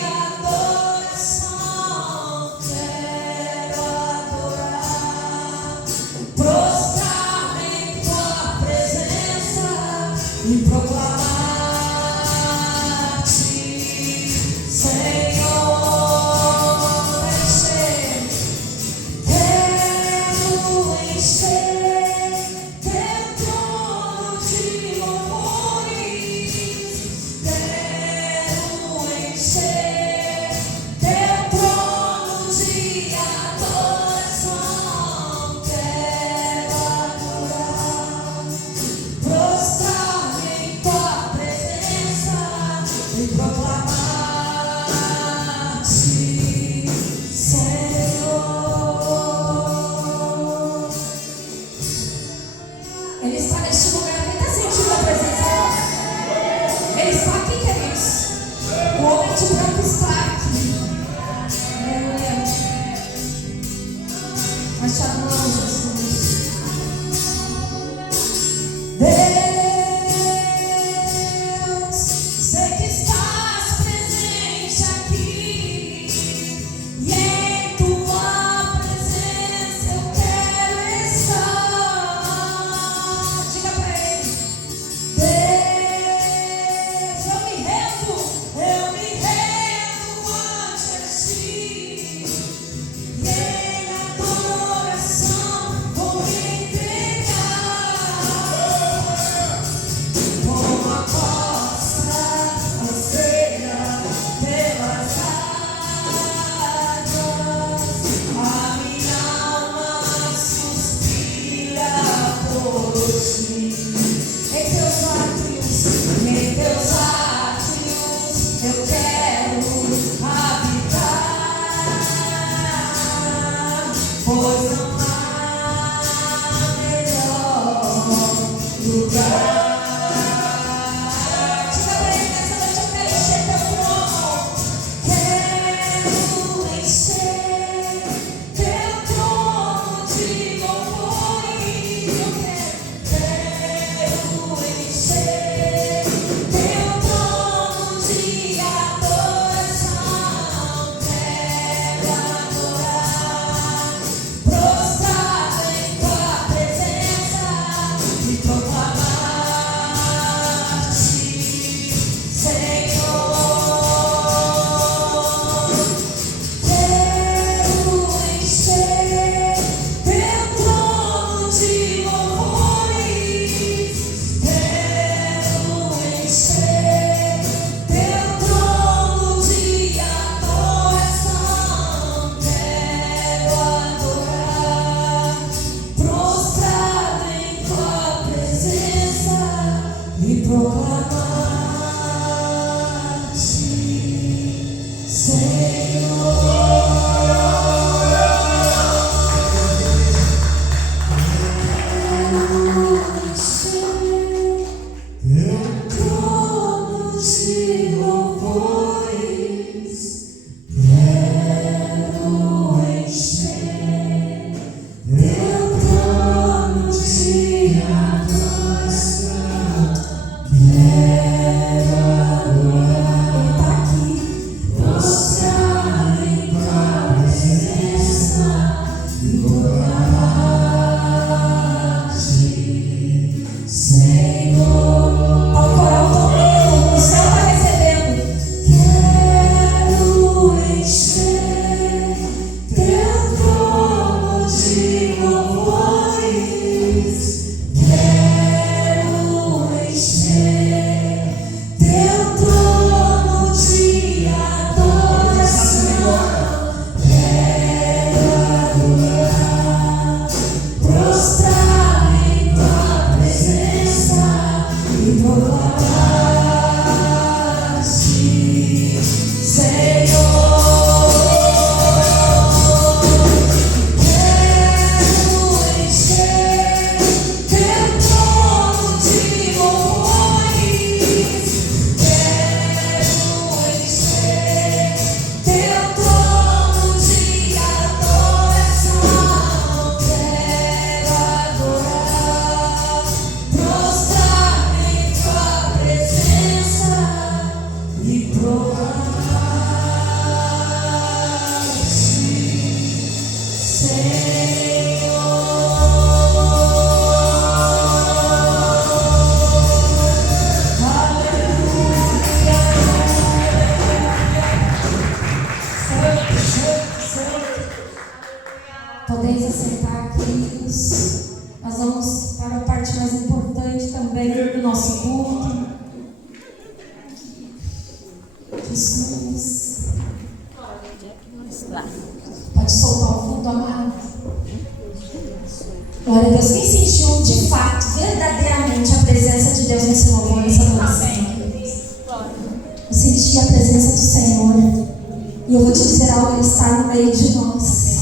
adoração, quero adorar, prostrar em tua presença e proclamar-te, Senhor. Encher teu trono de louvores, quero encher. Jesus. Pode soltar o fundo, amado. Glória a Deus. Quem sentiu de fato, verdadeiramente, a presença de Deus nesse louvor, nessa adoração? Eu senti a presença do Senhor. E eu vou te dizer algo, Ele está no meio de nós.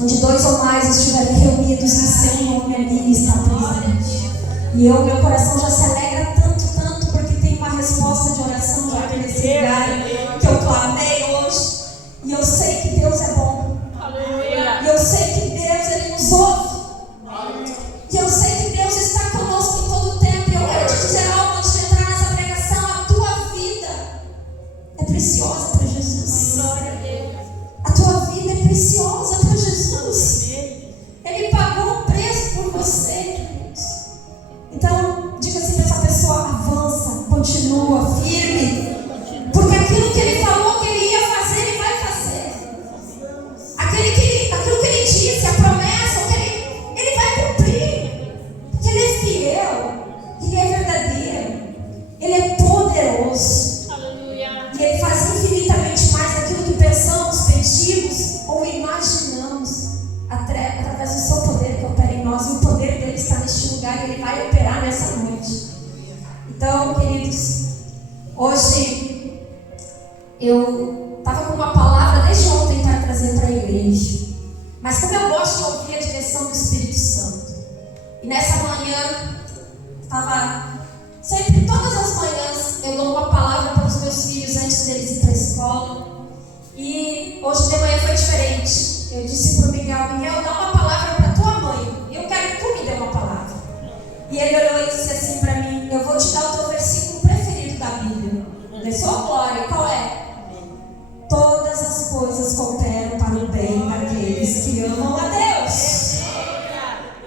Onde 2 ou mais estiverem reunidos em seu nome, ali Ele está presente. E meu coração já se alegra tanto, porque tem uma resposta de oração já nesse lugar que eu clamei hoje. E eu sei que Deus é bom. E eu sei que Deus, Ele nos ouve. E eu sei que Deus está conosco em todo o tempo. E eu quero te dizer algo antes de entrar nessa pregação. A tua vida é preciosa para Jesus. A tua vida é preciosa para Jesus. Ele pagou o preço por você. Então, diga assim para essa pessoa: avança, continua, firme. Porque aquilo que Ele falou que Ele ia fazer, Ele vai fazer. Aquilo que Ele disse, a promessa, Ele vai cumprir. Porque Ele é fiel, Ele é verdadeiro, Ele é poderoso. E Ele faz infinitamente mais daquilo que pensamos, pedimos ou imaginamos, através do seu poder que opera em nós. E o poder dele está neste lugar e Ele vai operar nessa noite. Então, queridos, hoje eu estava com uma palavra desde ontem para trazer para a igreja. Mas como eu gosto de ouvir a direção do Espírito Santo, e nessa manhã, sempre, todas as manhãs, eu dou uma palavra para os meus filhos antes deles ir para a escola. E hoje de manhã foi diferente. Eu disse para o Miguel: Miguel, dá uma palavra para tua mãe. Eu quero que tu me dê uma palavra. E ele olhou e disse assim para mim: eu vou te dar o teu versículo preferido da Bíblia. Pensou, glória? Qual é? Todas as coisas cooperam para o bem daqueles que amam a Deus.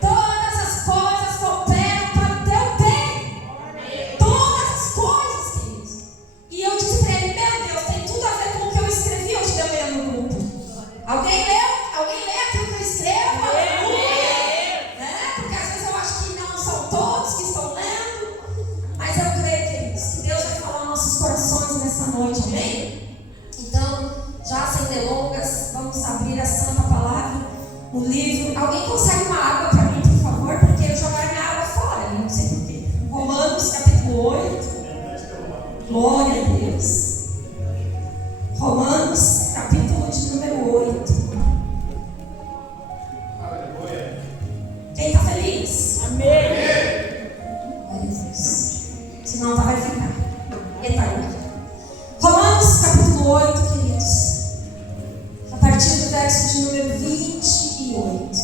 Todas as coisas cooperam para o teu bem. Todas as coisas, queridos. E eu disse para ele: meu Deus, tem tudo a ver com o que eu escrevi hoje de manhã no grupo. Alguém leu? Alguém lê aquilo que eu escrevo? Porque às vezes eu acho que não são todos que estão lendo. Mas eu creio, queridos, que Deus vai falar aos nossos corações nessa noite, amém? Então, já sem delongas, vamos abrir a Santa Palavra, o livro. Alguém consegue uma água para mim, por favor? Porque eu joguei minha água fora, não sei porquê. Romanos, capítulo 8. Glória a Deus. Romanos, capítulo de número 8. Quem está feliz? Amém. Glória a Deus. Senão vai ficar. Eita, Romanos capítulo 8, queridos. A partir do verso de número 28.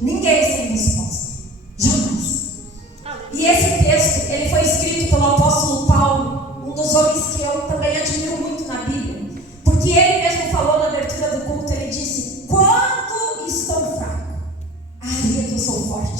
Ninguém sem resposta. Jamais. E esse texto, ele foi escrito pelo apóstolo Paulo, um dos homens que eu também admiro muito na Bíblia. Porque ele mesmo falou na abertura do culto, ele disse: quando estou fraco, aí é que eu sou forte.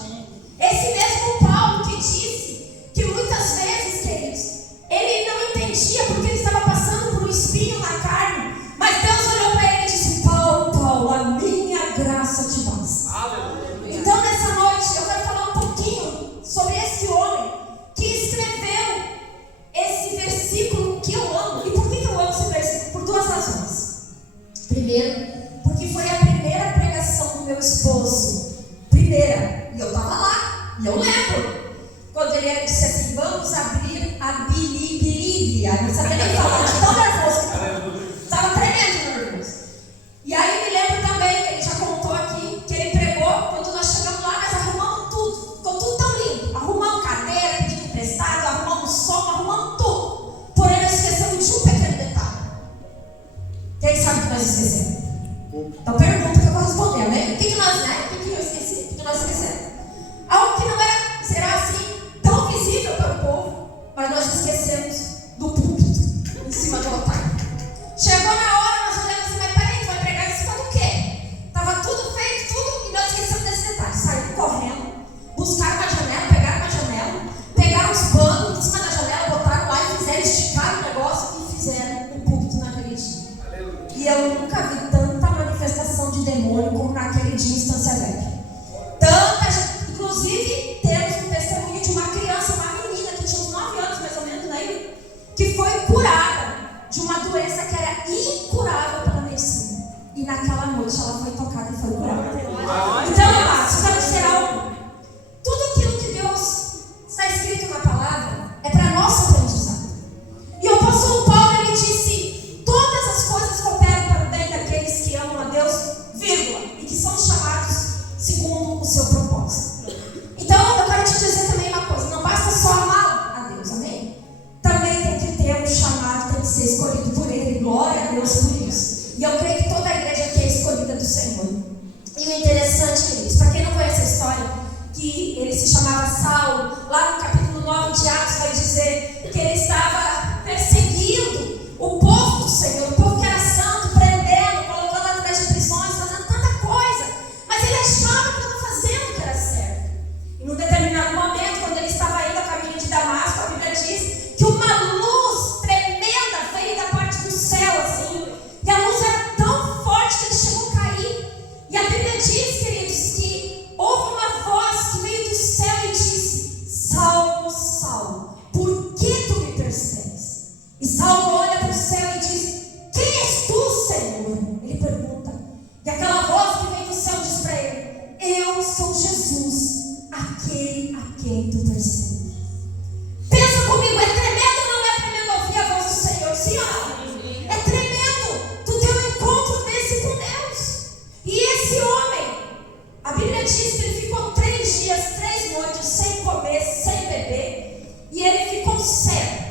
Amém. Esse mesmo Paulo que disse que muitas vezes, queridos, ele não entendia porque ele estava passando por um espinho na carne, mas Deus olhou para ele e disse: Paulo, Paulo, a minha graça te basta. Aleluia. Então nessa noite eu quero falar um pouquinho sobre esse homem que escreveu esse versículo que eu amo. E por que eu amo esse versículo? Por duas razões. Primeiro, porque foi a primeira pregação do meu esposo. Primeira, e eu estava lá, e eu lembro quando ele disse assim: vamos abrir a Bíblia. Eu não sabia nem falar, de tão nervoso. Estava tremendo de nervoso. E aí me lembro também, ele já contou aqui, que ele pregou quando nós chegamos lá, nós arrumamos tudo. Ficou tudo tão lindo. Arrumamos cadeira, pedindo emprestado, arrumamos som, arrumamos tudo. Porém, nós esquecemos de um pequeno detalhe. Quem sabe que nós esquecemos? Então pergunta que eu vou responder, né? O que nós, né? O que eu esqueci? O que nós esquecemos? Algo que não era, será assim, tão visível para o povo, mas nós esquecemos do púlpito em cima do altar. Chegou na hora, nós olhamos assim: mas peraí, tu vai pregar em cima do quê? Estava tudo feito, tudo, e nós esquecemos desse detalhe. Saímos correndo, buscaram uma janela, pegaram uma janela, pegaram os panos em cima da janela, botaram lá e fizeram, esticaram o negócio e fizeram um púlpito naquele dia. Aleluia. E eu nunca vi tanta manifestação de demônio como naquele dia em Estância Velha. Inclusive, temos um testemunho de uma criança, uma menina que tinha uns 9 anos mais ou menos, né? Que foi curada de uma doença que era incurável pela medicina. E naquela noite ela foi tocada e foi curada. Então, eu quero dizer algo. Tudo aquilo que Deus está escrito na palavra é para nosso aprendizado. E o apóstolo Paulo, ele disse: todas as coisas cooperam para o bem daqueles que amam a Deus, vírgula, e que são chamados segundo o seu propósito. Então, eu quero te dizer também uma coisa: não basta só amar a Deus, amém? Também tem que ter um chamado, tem que ser escolhido por Ele. Glória a Deus por isso. E eu creio que toda a igreja aqui é escolhida do Senhor. E o interessante é isso. Para quem não conhece a história, que ele se chamava Saulo, lá no capítulo 9 de Atos vai dizer que ele estava perseguindo o povo do Senhor, o povo que era santo, prendendo, colocando atrás de prisões, fazendo tanta coisa. Mas ele achava que estava fazendo o que era certo. E num determinado momento, quando ele estava indo a caminho de Damasco, a Bíblia diz que uma luz tremenda veio da parte do céu, assim. E a luz era tão forte que ele chegou a cair. E a Bíblia diz, queridos, que houve uma voz que veio do céu e disse: Saulo, Saulo, por que tu me persegues? E Saulo olha para o céu e diz: quem és tu, Senhor? Ele pergunta. E aquela voz que vem do céu diz para ele: eu sou Jesus, aquele a quem tu persegues. Pensa comigo, é tremendo ou não é tremendo ouvir a voz do Senhor? Sim ou não? É tremendo tu ter um encontro desse com Deus. E esse homem, a Bíblia diz que ele ficou 3 dias, 3 noites, sem comer, sem beber. E ele ficou cego.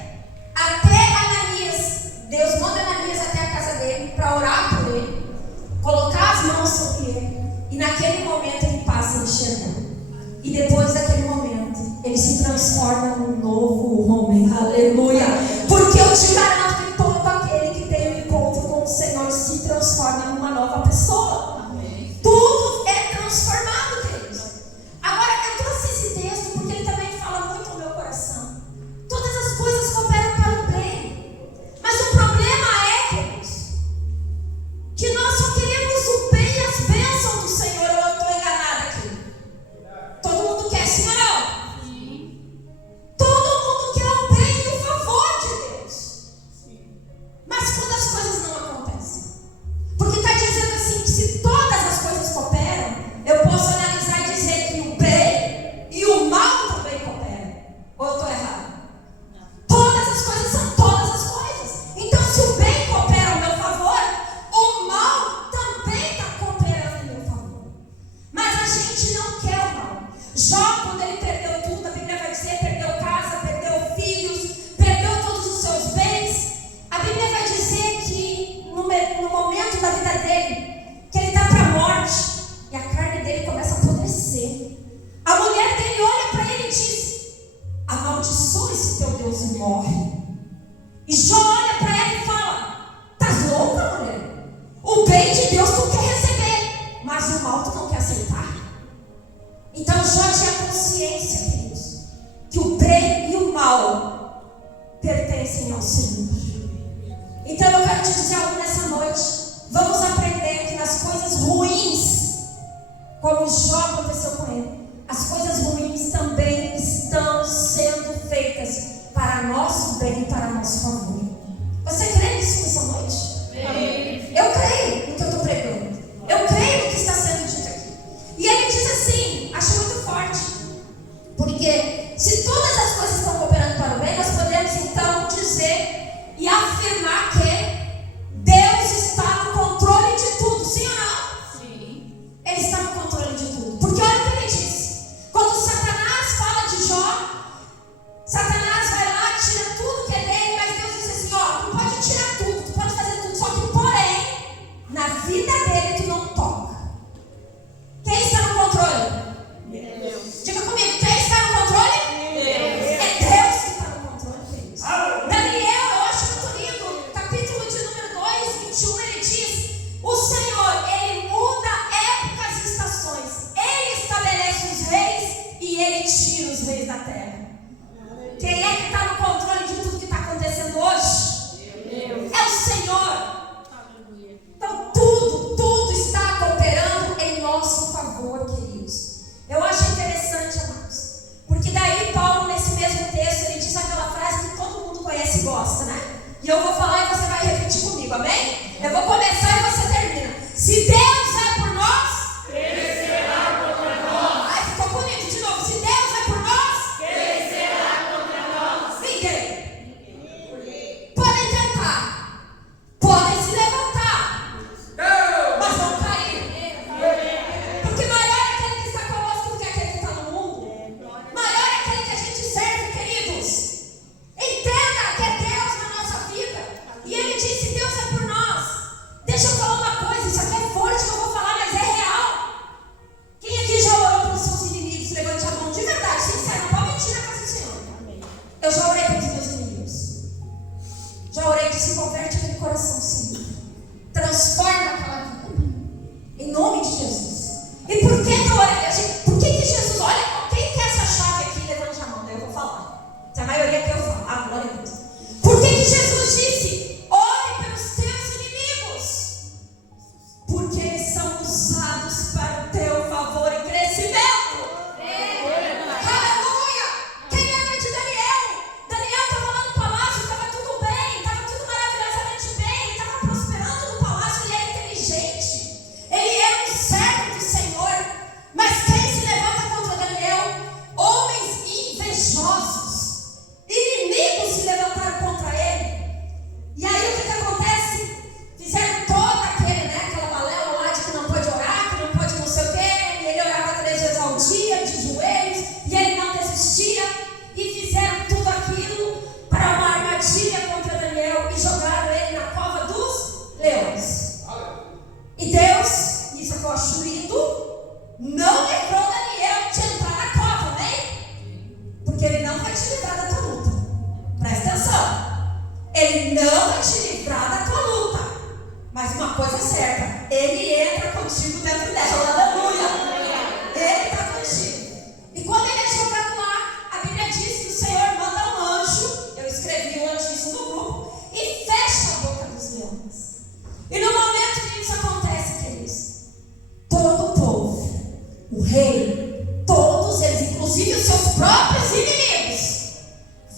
Até Ananias, Deus manda Ananias até a casa dele para orar por ele, colocar as mãos sobre ele. E naquele momento ele passa a enxergar. E depois daquele momento, ele se transforma num novo homem. Aleluia! Porque eu te garanto que todo aquele que tem um encontro com o Senhor se transforma numa nova pessoa. Amém. Tudo é transformado, queridos. Agora, eu trouxe esse texto porque ele também fala muito ao meu coração. Todas as coisas cooperam para o bem. Mas o problema é, queridos, que nós só queremos o bem e as bênçãos do Senhor. Ou eu estou enganada aqui? Todo mundo quer, sim ou não? Sim. Todo mundo quer o bem e o favor aconteceu com ele. As coisas ruins também estão sendo feitas para nosso bem e para nosso favor. Você crê nisso nessa noite? Eu creio no que eu estou pregando. Eu creio no que está sendo dito aqui. E ele diz assim, acho muito forte, porque se todas as coisas estão cooperando para o bem, nós podemos então dizer e afirmar que Deus está no controle de tudo, sim ou não? Sim. Ele está no controle de tudo. Porque olha o que ele diz. Quando Satanás fala de Jó, Satanás vai lá, tira tudo que é dele, mas Deus diz assim, ó, tu pode tirar tudo, tu pode fazer tudo, só que porém, na vida dele tu não toca. Quem está no controle? Deus. Diga comigo, quem está no controle? Deus. É Deus que está no controle, queridos. Daniel, eu acho muito lindo, capítulo de número 2, 21, ele diz, o Senhor, ele muda épocas e estações, ele estabelece os reis e ele tira os reis da terra. Quem é que está no controle de tudo que está acontecendo hoje? Deus. É o Senhor. Então tudo está cooperando em nosso favor, queridos. Eu acho interessante, amados, porque daí Paulo, nesse mesmo texto, ele diz aquela frase que todo mundo conhece e gosta, né? E eu vou falar e você vai repetir comigo, amém? Eu vou começar e você termina. Se Deus é por nós, quem será contra nós? Ai, ficou bonito de novo. Se Deus é por nós, quem será contra nós? Ninguém. Podem tentar, podem se levantar, mas vão cair. Porque maior é aquele que está conosco do que aquele que está no mundo. Maior é aquele que a gente serve, queridos. Entenda que é Deus na nossa vida. E ele diz, se Deus é por nós. Deixa eu falar uma coisa, isso aqui é forte que eu vou falar, mas é real. Quem aqui já orou pelos seus inimigos? Levante a mão de verdade, sincero, não pode mentir na casa do Senhor. Eu já orei pelos meus inimigos. Já orei que se converte aquele coração, Senhor. Transforma aquela vida. Em nome de Jesus. E por que eu orei? Por que Jesus, olha, quem quer essa chave aqui? Levante a mão, daí eu vou falar. Se a maioria que eu falo, ah, glória a Deus. Por que Jesus disse, ore pelos teus inimigos? Porque eles são usados para o teu favor e crescimento. Aleluia! Quem lembra de Daniel? Daniel estava lá no palácio, estava tudo bem, estava tudo maravilhosamente bem, ele estava prosperando no palácio, ele era inteligente, ele era um servo do Senhor. Mas quem se levanta contra Daniel? Homens invejosos, inimigos se levantaram contra ele. E aí o que acontece? Fizeram toda aquela balela lá de que não pode orar, que não pode não sei o quê, e ele orava 3 vezes ao dia, de joelhos, e ele não desistia, e fizeram tudo aquilo para uma armadilha contra Daniel e jogaram ele na cova dos leões. E Deus, isso que eu acho lindo, não livrou Daniel de entrar na cova, amém? Porque ele não vai te livrar da tua luta. Presta atenção. Ele não vai te livrar da tua luta. Mas uma coisa é certa, ele entra contigo dentro dela. Aleluia. Ele está contigo. E quando ele é jogado lá, a Bíblia diz que o Senhor manda um anjo. Eu escrevi um anjo isso no grupo. E fecha a boca dos leões. E no momento que isso acontece, queridos, todo o povo, o rei, todos eles, inclusive os seus próprios inimigos,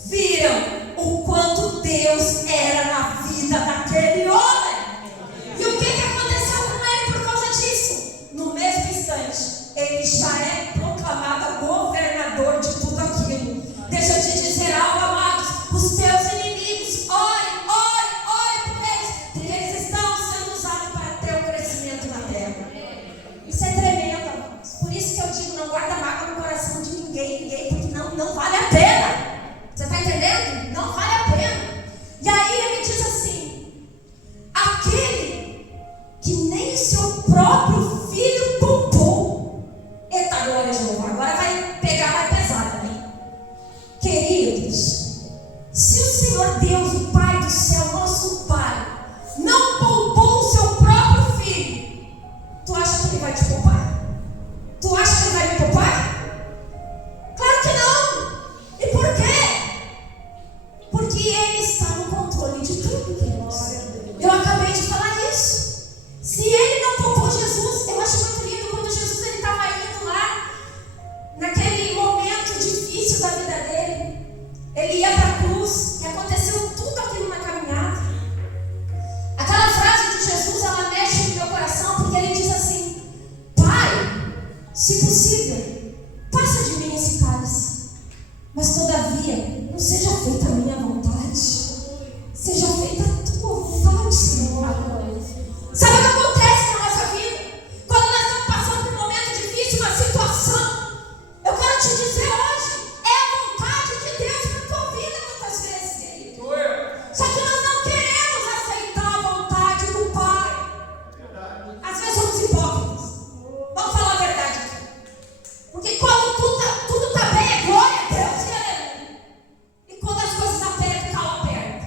viram o quanto Deus era na vida daquele homem. E o que aconteceu com ele por causa disso? No mesmo instante, ele já é proclamado governador de tudo aquilo. Deixa eu te dizer algo, amados. Os teus inimigos, ore por eles, porque eles estão sendo usados para ter o crescimento na terra. Isso é tremendo, amados. Por isso que eu digo, não guarda mágoa no coração de ninguém, porque não vale a pena. Você está entendendo? Não vale a pena. E aí ele diz assim, aquele que nem o seu próprio filho poupou. Eita glória, Jeová. Agora vai pegar mais pesada, né? Queridos, se o Senhor Deus, o Pai do céu, nosso Pai, não poupou o seu próprio filho, tu acha que ele vai te poupar? Tu acha que ele vai me poupar? Claro que não. dizer: passa de mim esse cálice, mas todavia não seja feita a minha vontade, seja feita a tua vontade, Senhor. Sabe o que acontece na nossa vida? Quando nós estamos passando por um momento difícil, uma situação, eu quero te dizer hoje, é a vontade de Deus para a tua vida muitas vezes, querido. Só que nós não queremos aceitar a vontade do Pai. Às vezes somos hipócritas. Vamos falar a verdade aqui. Porque quando tudo está bem, é glória a Deus e aleluia. E quando as coisas apertam, cala perto.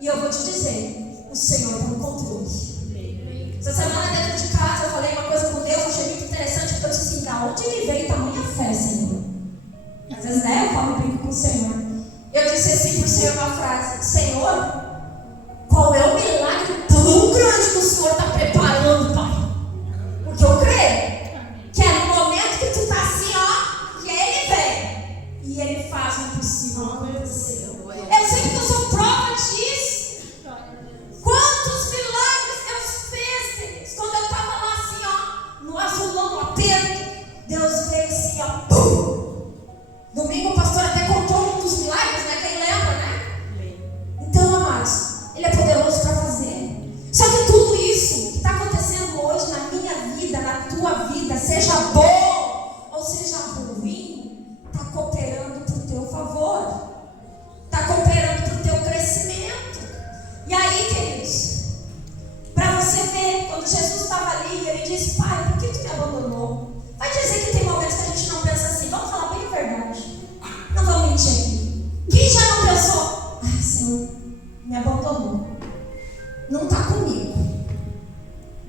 E eu vou te dizer, o Senhor está no controle. Essa semana dentro de casa eu falei uma coisa com Deus, eu achei muito interessante, porque eu disse assim: da onde me veio tamanha fé, Senhor? Às vezes, né, eu falo brinco com o Senhor. Eu disse assim para o Senhor uma frase: Senhor, qual é o milagre tão grande que o Senhor está preparando, Pai? Porque eu creio que é no momento que tu está assim, ó, que Ele vem e Ele faz o impossível acontecer. Eu sei que eu sou prova disso. Quantos milagres Deus fez, queridos? Quando eu estava lá assim, ó, no azulão, no aperto, Deus veio assim, ó, pum! Domingo o pastor até contou um dos milagres, né? Quem lembra, né? Então, amados, Ele é poderoso para fazer. Só que tudo isso que está acontecendo hoje na minha vida, na tua vida, seja bom ou seja ruim, está cooperando para o teu favor. Está cooperando para o teu crescimento. E aí, queridos, para você ver, quando Jesus estava ali, Ele disse: Pai, por que tu me abandonou? Vai dizer que tem momentos que a gente não pensa assim. Vamos falar bem a verdade. Não vamos mentir aqui. Quem já não pensou: ai, Senhor, me abandonou, não está comigo?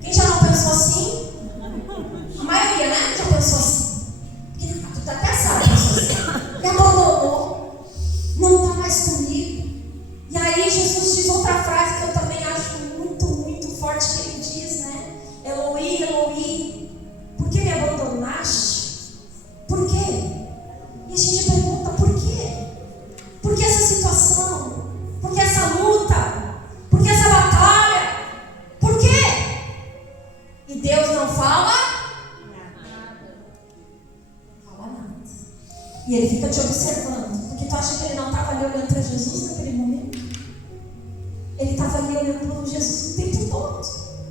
Quem já não pensou assim? A maioria, né? Já pensou assim. Tu até sabe, pensou assim: me abandonou, não está mais comigo. E aí Jesus diz outra frase que eu também acho muito, muito forte, que Ele diz, né? Eloi, Eloi, por que me abandonaste? Por quê? E a gente pergunta: por quê? Por que essa situação? Por que essa luta? Por que essa batalha? Por quê? E Deus não fala nada. Não fala nada. E Ele fica te observando. Porque tu acha que Ele não estava ali olhando para Jesus naquele momento? Ele estava ali olhando para Jesus o tempo todo.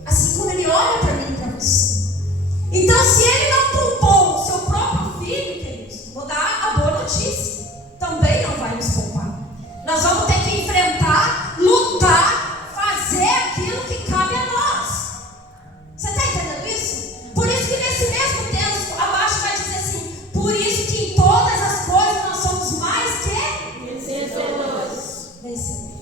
Assim como Ele olha para mim e para você. Então, se Ele não poupou o seu próprio filho, queridos, vou dar a boa notícia: também não vai nos poupar. Nós vamos ter que enfrentar, lutar, fazer aquilo que cabe a nós. Você está entendendo isso? Por isso que nesse mesmo texto abaixo vai dizer assim: por isso que em todas as coisas nós somos mais que vencedores. Vencedores.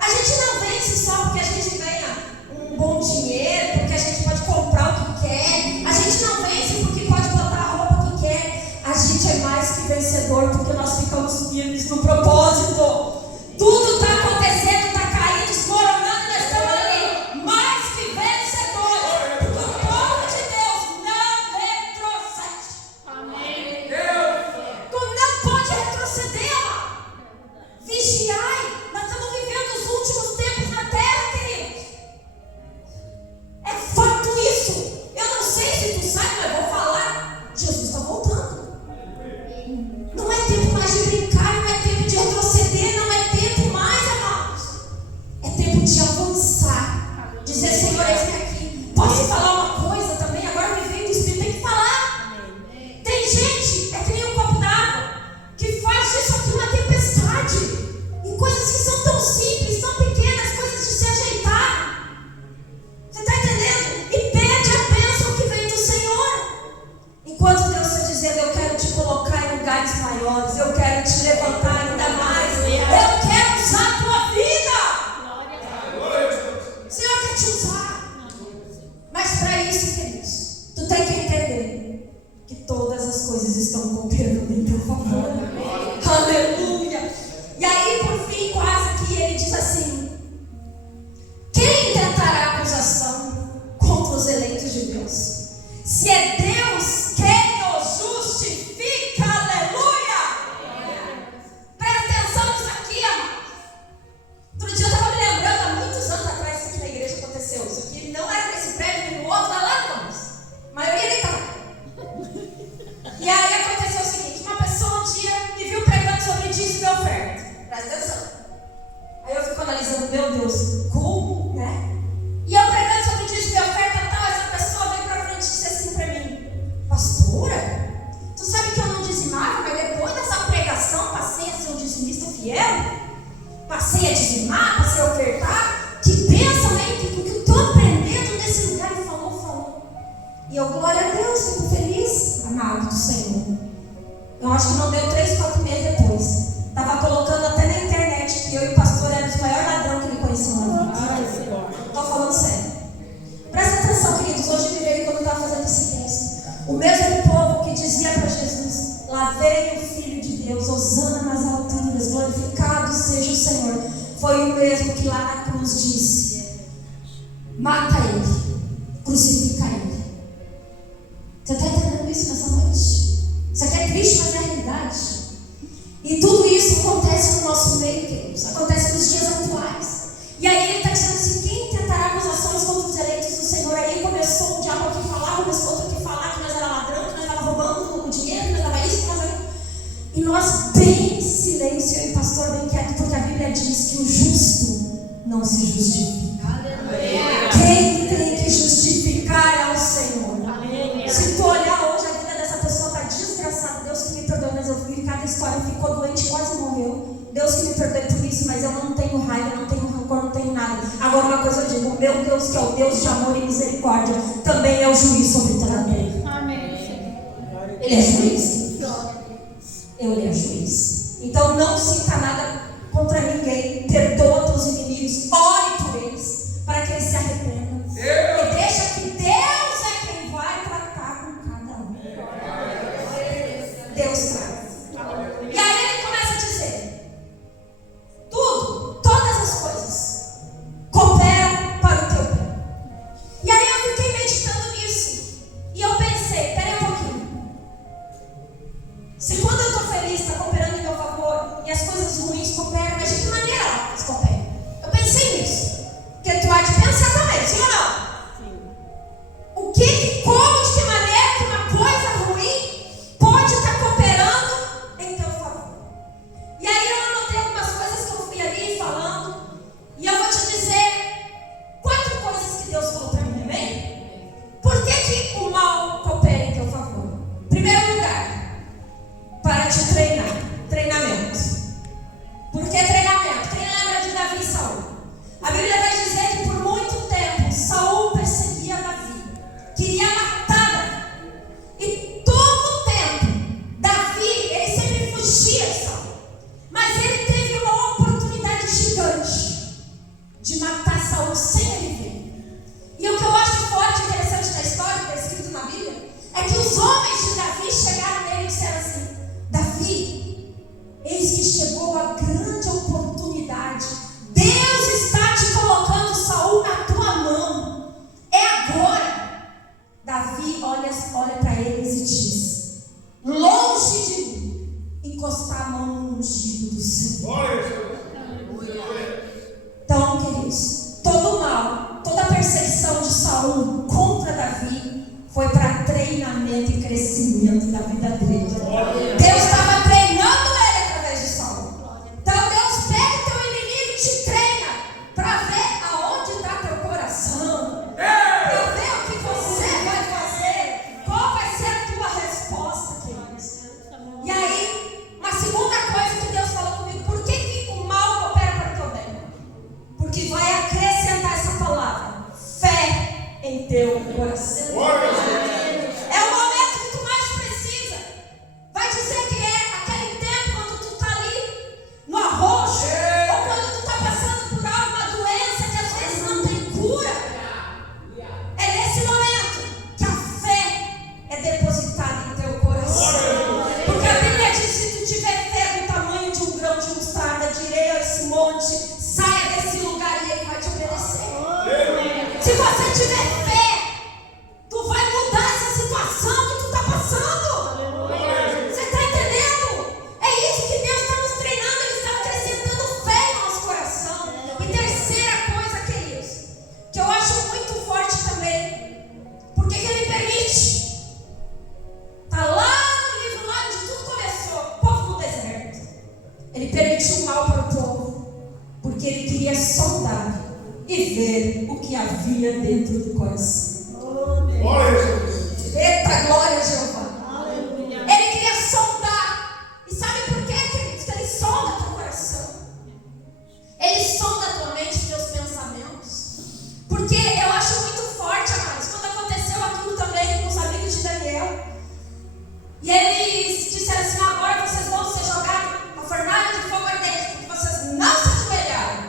A gente não vence só porque a gente ganha um bom dinheiro, porque a gente pode comprar o que quer. A gente não vence porque pode botar a roupa que quer. A gente é mais que vencedor porque nós ficamos firmes no propósito. Tudo está acontecendo, está caindo, desmoronando, e nós estamos ali mais que vencedores. Porque o povo de Deus não retrocede. Amém. Tu não pode retroceder, amado. Vigiai. Nós estamos vivendo os últimos tempos na terra, queridos. É fato isso. Eu não sei se tu sabe, mas eu vou falar. Jesus está voltando. Não é tempo mais de brincar, não é tempo de retroceder, não é tempo mais, amados. É tempo de avançar. Dizer: Senhor, eis-me aqui. Posso falar uma coisa também? Agora me veio do Espírito, tem que falar. Tem gente, é que nem um copo d'água, que faz disso aqui uma tempestade. Em coisas que são tão simples, tão pequenas, coisas de se ajeitar. Você está entendendo? E perde a bênção que vem do Senhor. Enquanto Deus está dizendo: eu quero te colocar em lugares maiores, eu quero te levantar ainda mais, eu quero usar a tua vida. O Senhor quer te usar. Mas para isso, queridos, tu tem que entender que todas as coisas estão cooperando em teu favor. Aleluia. E aí, por fim, quase que ele diz assim: quem intentará acusação contra os eleitos de Deus? Se é Deus quem os justifica, aleluia! Presta atenção nisso aqui, amado. Outro dia eu estava me lembrando, há muitos anos atrás, isso aqui na igreja aconteceu. Isso aqui não era nesse prédio, nem no outro, era lá no começo. A maioria nem estava. E aí aconteceu o seguinte: uma pessoa um dia me viu pregando sobre dízimo e oferta. Presta atenção. Aí eu fico analisando, meu Deus, como, né? E eu pregando sobre dízimo e oferta tal, essa pessoa veio pra frente e disse assim pra mim: pastora, tu sabe que eu não dizimava, mas depois dessa pregação passei a ser um dizimista fiel? Passei a dizimar, passei a ofertar. Que bênção, hein? Que eu estou aprendendo nesse lugar. E falou. E eu, glória a Deus, fico feliz, amado do Senhor. Eu acho que não deu 3, 4 meses depois. Estava colocando até na internet que eu e o pastor éramos os maiores ladrões que ele conheceu na vida. Estou falando sério. Presta atenção, queridos. Hoje me veio quando eu estava fazendo esse texto. O mesmo povo que dizia para Jesus: lá veio o Filho de Deus, hosana nas alturas, glorificado seja o Senhor. Foi o mesmo que lá na cruz disse: mata ele, crucifica ele. Você está entendendo isso nessa noite? Isso aqui é triste, mas é realidade. E tudo isso acontece no nosso meio, queridos. Acontece nos dias atuais. E aí ele está dizendo assim: quem tentará acusações contra os eleitos do Senhor? Aí começou o diabo aqui falar, começou outro aqui falar que nós era ladrão, que nós estava roubando o dinheiro, que nós estava isso, que nós era... E nós bem em silêncio, eu e o pastor bem quieto, porque a Bíblia diz que o justo não se justifica. Aleluia. Quem tem que justificar é o Senhor. Aleluia. Se tu olhar hoje, a vida dessa pessoa está desgraçada. Deus que me perdoe, mas eu vi cada história, ficou doente, quase morreu. Deus que me perdoe por isso, mas eu não tenho raiva, não tenho rancor, não tenho nada. Agora uma coisa eu digo: o meu Deus, que é o Deus de amor e misericórdia, também é o juiz sobre toda a terra. Amém. Ele é juiz. Ele é juiz. Então não sinta nada contra ninguém. Perdoa teus inimigos. Ore por eles, para que eles se arrependam. E deixa que Deus é quem vai tratar com cada um. Deus traz. E aí ele começa a dizer: tudo, todas as coisas cooperam para o teu bem. E aí eu fiquei meditando nisso. E eu pensei: peraí um pouquinho. Se quando eu estou feliz, está cooperando em meu favor, e as coisas ruins cooperam, mas de que maneira elas cooperam? Eu pensei nisso. Porque tu há de pensar também, sim ou não? Sim. Como, de que maneira que uma coisa ruim pode estar cooperando em teu favor? E aí eu anotei algumas coisas que eu fui ali falando, e eu vou te dizer 4 coisas que Deus falou para mim, amém? Por que o mal coopera em teu favor? Em primeiro lugar, para te treinar. Treinamento. Por que treinamento? Quem lembra de Davi e Saul? A Bíblia vai dizer que por muito tempo Saul perseguia Davi, queria matar Davi. E todo o tempo Davi, ele sempre fugia de Saul. Mas ele teve uma oportunidade gigante de matar Saul sem ele ver. E o que eu acho forte e interessante na história, que está escrito na Bíblia, é que os homens de Davi chegaram nele e disseram assim: Davi, eis que chegou a grande oportunidade. Deus está te colocando Saul na tua mão. É agora. Davi olha para eles e diz: longe de mim encostar a mão no ungido do Senhor. Então, queridos, todo o mal, toda a perseguição de Saul contra Davi foi para treinamento e crescimento da vida dele. Deus estava treinando ele através de Saul. Então Deus pega o teu inimigo e te treina para ver aonde está teu coração, para ver o que você vai fazer, qual vai ser a tua resposta, queridos. E aí, uma segunda coisa que Deus falou comigo: por que o mal coopera para o teu bem? Porque vai acrescentar essa palavra: fé em teu coração. É o momento que tu mais precisa. Vai dizer ver o que havia dentro do coração. Glória a Jesus. Eita, glória a Jeová. Ele queria sondar. E sabe por quê, queridos? Que ele sonda teu coração. Ele sonda a tua mente, teus pensamentos. Porque eu acho muito forte, amados, quando aconteceu aquilo também com os amigos de Daniel. E eles disseram assim: agora vocês vão ser jogados na fornalha de fogo ardente, porque vocês não se ajoelharam.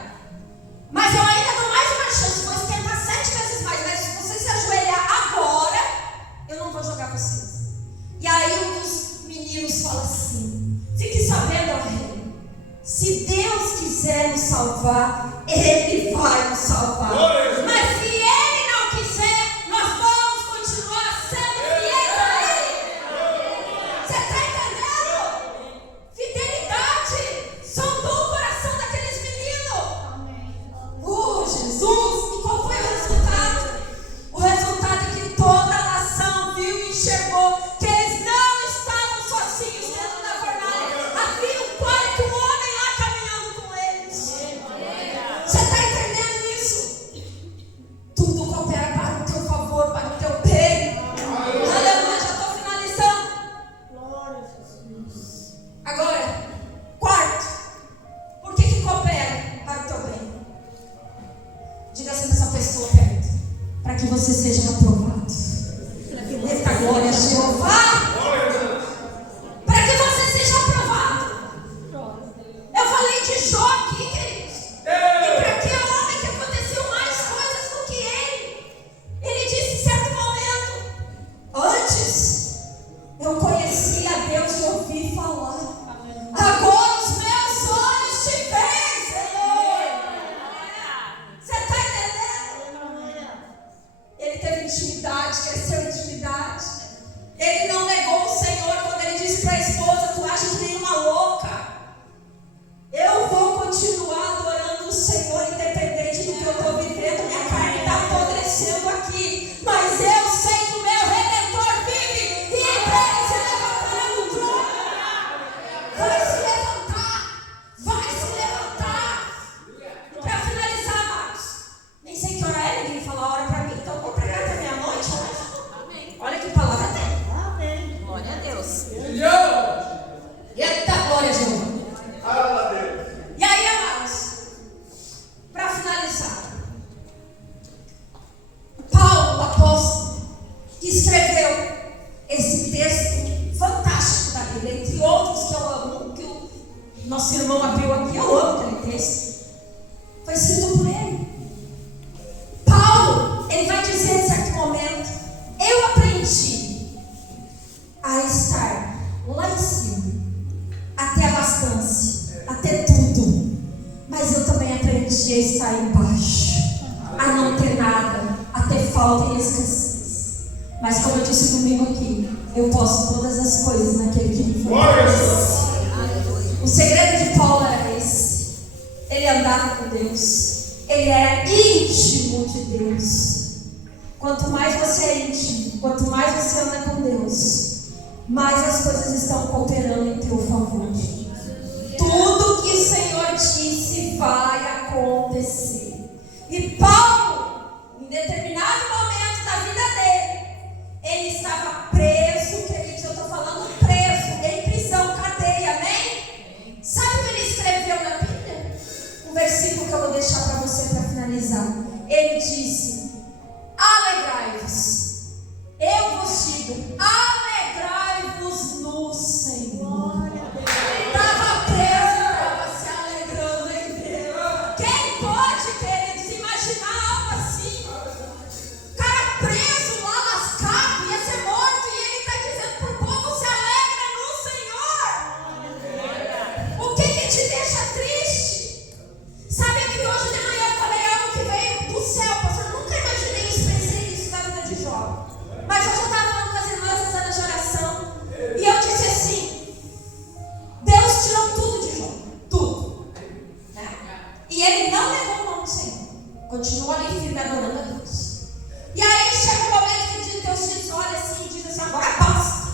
Mas eu ainda dou mais uma chance, vou esquentar 7 vezes mais. Mas se vocês se ajoelhar agora, eu não vou jogar vocês. E aí um dos meninos fala assim: fique sabendo, ó rei, se Deus quiser nos salvar, Ele vai nos salvar. Mas se Ele não quiser, nós vamos continuar sendo fiéis a Ele. Você está entendendo? Fidelidade sondou o coração daqueles meninos. Jesus! E qual foi o resultado? O resultado é que toda a nação viu e enxergou que eles não estavam sozinhos dentro da fornalha. Havia um quarto homem lá caminhando com eles. Você está entendendo isso? Tudo coopera para o teu favor, para o teu bem. Aleluia, já estou finalizando. Agora, quarto, por que coopera para o teu bem? Diga assim para essa pessoa perto: para que você seja aprovado. Eita, glória a Jeová. Para que você seja aprovado. Eu falei de Jó aqui, queridos. E para aquele homem que aconteceu mais coisas do que ele. Ele disse em certo momento: antes eu conhecia a Deus e ouvi falar. Agora os meus olhos te veem, Senhor. Você está entendendo? Ele teve intimidade, cresceu em intimidade. Ele não negou o Senhor quando ele disse para a esposa: tu acha que nem uma louca? Eu vou continuar adorando o Senhor independente do que eu estou vivendo. Minha carne está apodrecendo aqui, mas eu sei que o meu Redentor vive e para ele se levantará no trono. Vai se levantar, vai se levantar. Para finalizar, amados, nem sei que hora é, ninguém fala a hora para mim, então vou pregar até meia-noite. Olha que palavra tem. Glória a Deus. Eita, glória a Deus. Aleluia. E aí, amados, para finalizar, Paulo, o apóstolo, que escreveu esse texto fantástico da Bíblia, entre outros que eu amo, que o nosso irmão abriu aqui, eu amo aquele texto, foi escrito por ele. Paulo, ele vai dizer em certo momento: eu aprendi a estar lá em cima, a ter abastança, a ter tudo, mas eu também aprendi a estar embaixo, a não ter nada, a ter falta e escassez. Mas como eu disse comigo aqui, eu posso todas as coisas naquele que me fortalece. O segredo de Paulo era esse: ele andava com Deus, ele era íntimo de Deus. Quanto mais você é íntimo, quanto mais você anda com Deus, mais as coisas estão cooperando em teu favor. Tudo que o Senhor disse vai acontecer. E Paulo, em determinado momento da vida dele, ele estava preso, queridos, eu estou falando preso, em prisão, cadeia, amém? Sabe o que ele escreveu na Bíblia? Um versículo que eu vou deixar para você para finalizar. Ele disse: alegrai-vos, eu vos digo, alegrai-vos no Senhor. Estava preso, estava se alegrando em Deus. Quem pode, queridos, imaginar algo assim? O cara preso lá, lascado, ia ser morto, e ele está dizendo para o povo: se alegra no Senhor. O que te deixa triste? Sabe que hoje de manhã eu falei algo que veio do céu, pastor. Eu nunca imaginei isso, pensei nisso na vida de Jó. Mas hoje eu estava falando com as irmãs nessa noite de oração, e eu disse assim: Deus tirou tudo de Jó, tudo, né? E ele não negou o nome do Senhor, continuou ali firme adorando a Deus. E aí chega um momento que Deus diz, olha assim, diz assim: agora basta.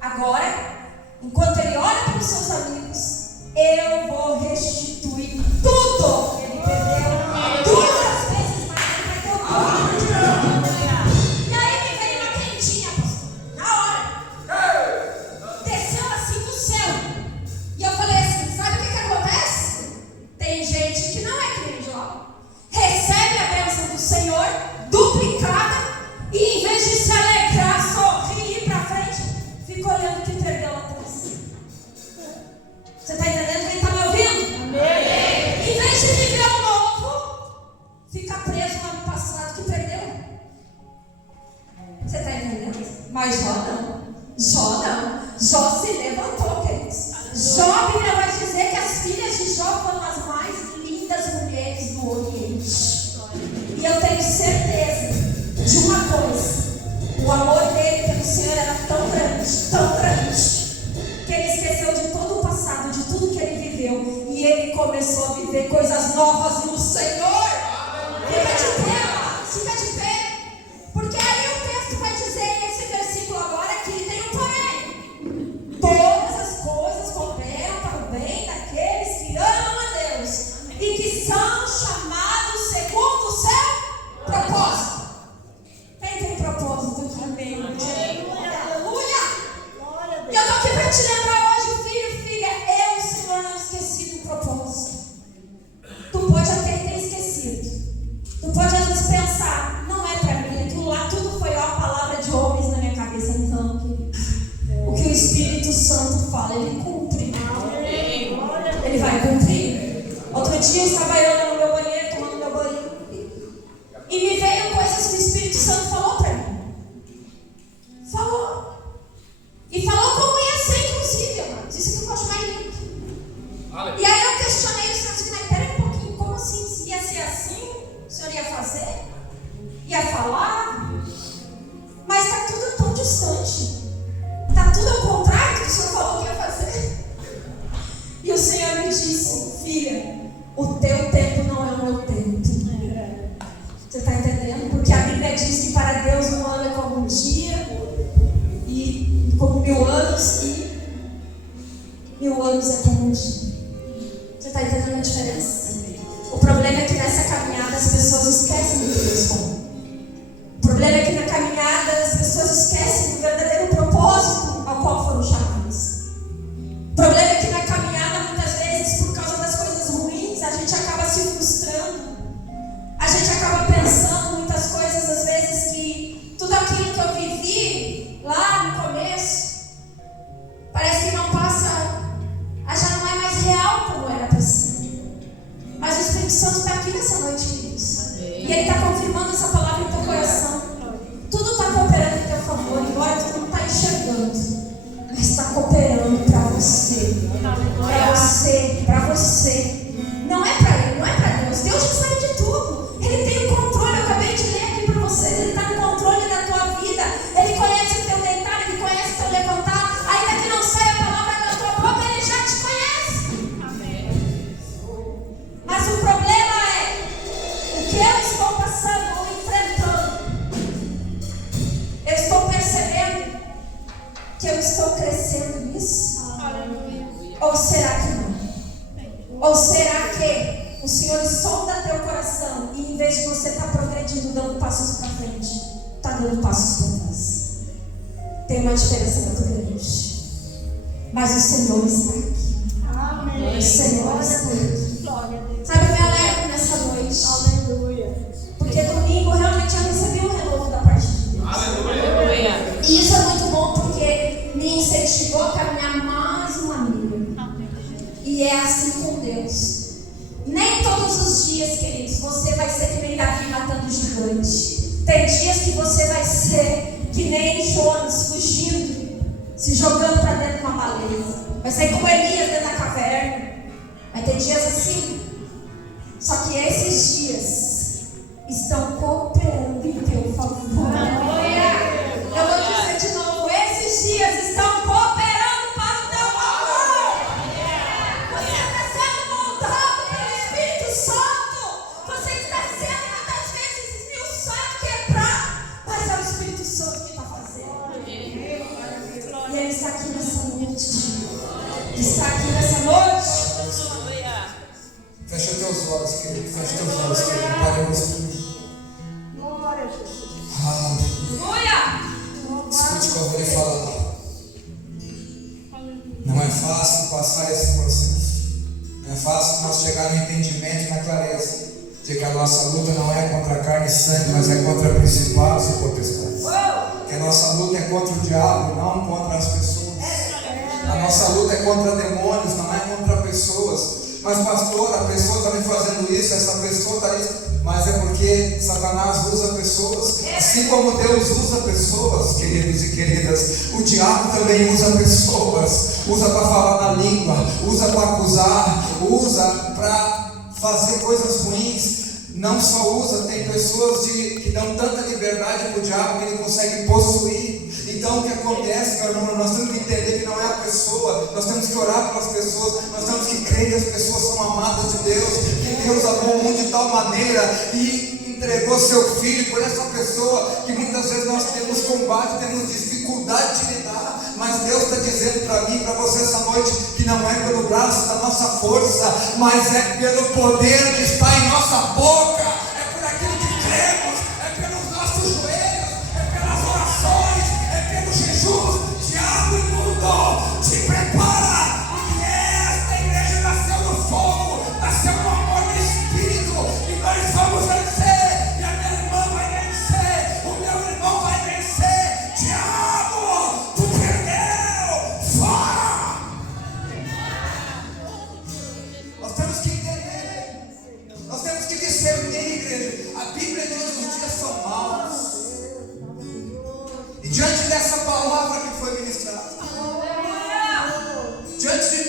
Agora, enquanto ele olha para os seus amigos, eu vou restituir tudo que ele perdeu 2 vezes Jó se levantou, queridos. Jó, a Bíblia vai dizer que as filhas de Jó foram as mais lindas mulheres do Oriente. E eu tenho certeza de uma coisa: o amor dele pelo Senhor era tão grande, que ele esqueceu de todo o passado, de tudo que ele viveu, e ele começou a viver coisas novas no Senhor. Fica de pé, amados, fica de pé, porque aí o texto vai dizer nesse versículo agora que tem um porém: todas as coisas cooperam para o bem daqueles que amam a Deus e que são chamados segundo o seu propósito. Quem tem propósito aqui? Amém. Aleluia! E eu estou aqui para te lembrar hoje, filho, filha, eu, Senhor, não esqueci do propósito. Tu pode até ter esquecido. Tu pode às vezes pensar, não é para mim, aquilo lá tudo foi uma palavra de homens na minha cabeça. Não, querido. O que o Espírito Santo fala, ele cumpre. Ele vai cumprir. Outro dia eu estava eu no meu banheiro, tomando meu banho, e me veio coisas que o Espírito Santo falou para mim. Falou. E falou como ia ser, inclusive, amados. Isso que eu acho mais lindo. E aí eu questionei o Senhor assim, mas peraí um pouquinho, como assim? Se ia ser assim? O Senhor ia fazer? Ia falar? Mas está tudo tão distante. Está tudo ao contrário do que o Senhor falou que ia fazer. E o Senhor me disse, filha, o teu tempo não é o meu tempo. Você está entendendo? Porque a Bíblia diz que para Deus um ano é como um dia, e como 1000 anos, e 1000 anos é como um dia. Você está entendendo a diferença? O problema é que nessa caminhada as pessoas esquecem do que Deus falou. O problema é que na caminhada as pessoas esquecem do verdadeiro propósito ao qual foram chamadas. O problema é que na caminhada, muitas vezes, por causa das coisas ruins, a gente acaba se frustrando. A gente acaba pensando muitas coisas, às vezes, que tudo aquilo que eu vivi lá no começo parece que não passa, já não é mais real como era para ser. Mas o Espírito Santo está aqui nessa noite, queridos. E Ele está confirmando essa palavra em teu coração. Tudo está cooperando em teu favor, embora tu não está enxergando. Mas está cooperando para você. Para você, para você. Não é para Ele, não é para Deus. Deus já sabe de tudo. Ele tem o controle, eu acabei de ler aqui para vocês. Ele está no controle da tua vida. Ele conhece o teu deitar, Ele conhece o teu levantar. Ainda que não saia a palavra da tua boca, Ele já te conhece. Mas o problema é o que eu estou passando ou enfrentando. Eu estou percebendo que eu estou crescendo nisso? Ou será que não? Ou será que o Senhor sonda teu coração e em vez de você estar progredindo, dando passos para frente, está dando passos para trás? Tem uma diferença muito grande. Mas o Senhor está aqui. O Senhor está aqui. Sabe, eu me alegro nessa noite. Aleluia. Porque domingo realmente eu recebi um renovo da parte de Deus. Aleluia. E isso é muito bom porque me incentivou a caminhar mais uma milha. E é assim com Deus. Nem todos os dias, queridos, você vai ser que nem Davi matando gigante. Tem dias que você vai ser que nem Jonas, fugindo, se jogando para dentro de uma baleia. Vai ser como Elias dentro da caverna. Vai ter dias assim. Só que esses dias estão cooperando em teu favor. Eu vou dizer de novo, esses dias estão cooperando para o teu favor. Você está sendo moldado pelo Espírito Santo. Você está sendo muitas vezes esmiuçado, quebrado, mas é o Espírito Santo que está fazendo. E Ele está aqui nessa noite. Está aqui nessa noite. Fecha teus olhos, querido. Fecha teus olhos, querido. Paremos tudo. Escute o que eu vou lhe falar. Não é fácil passar esse processo. Não é fácil nós chegar no entendimento e na clareza de que a nossa luta não é contra carne e sangue, mas é contra principados e potestades. Que a nossa luta é contra o diabo, não contra as pessoas. A nossa luta é contra demônios, não é contra pessoas. Mas pastor, a pessoa está me fazendo isso, essa pessoa está isso. Mas é porque Satanás usa pessoas, assim como Deus usa pessoas, queridos e queridas. O diabo também usa pessoas, usa para falar na língua, usa para acusar, usa para fazer coisas ruins. Não só usa, tem pessoas que dão tanta liberdade para o diabo que ele consegue possuir. Então o que acontece, meu irmão, nós temos que entender que não é a pessoa, nós temos que orar pelas pessoas, nós temos que crer que as pessoas são amadas de Deus, que Deus amou o mundo de tal maneira e entregou seu filho por essa pessoa que muitas vezes nós temos combate, temos dificuldade de lidar, mas Deus está dizendo para mim e para você essa noite que não é pelo braço da nossa força, mas é pelo poder que está em nossa boca, é por aquilo que cremos, é pelos nossos joelhos, é pelas orações, é pelos jejuns. Diabo imundo, te prepara, porque esta igreja nasceu no fogo, nasceu no amor do Espírito, e nós vamos vencer, e a minha irmã vai vencer, o meu irmão vai vencer. Diabo, tu perdeu, fora! Nós temos que entender, nós temos que discernir, igreja. A Bíblia diz que os dias são maus. E diante dessa palavra que foi ministrada, diante de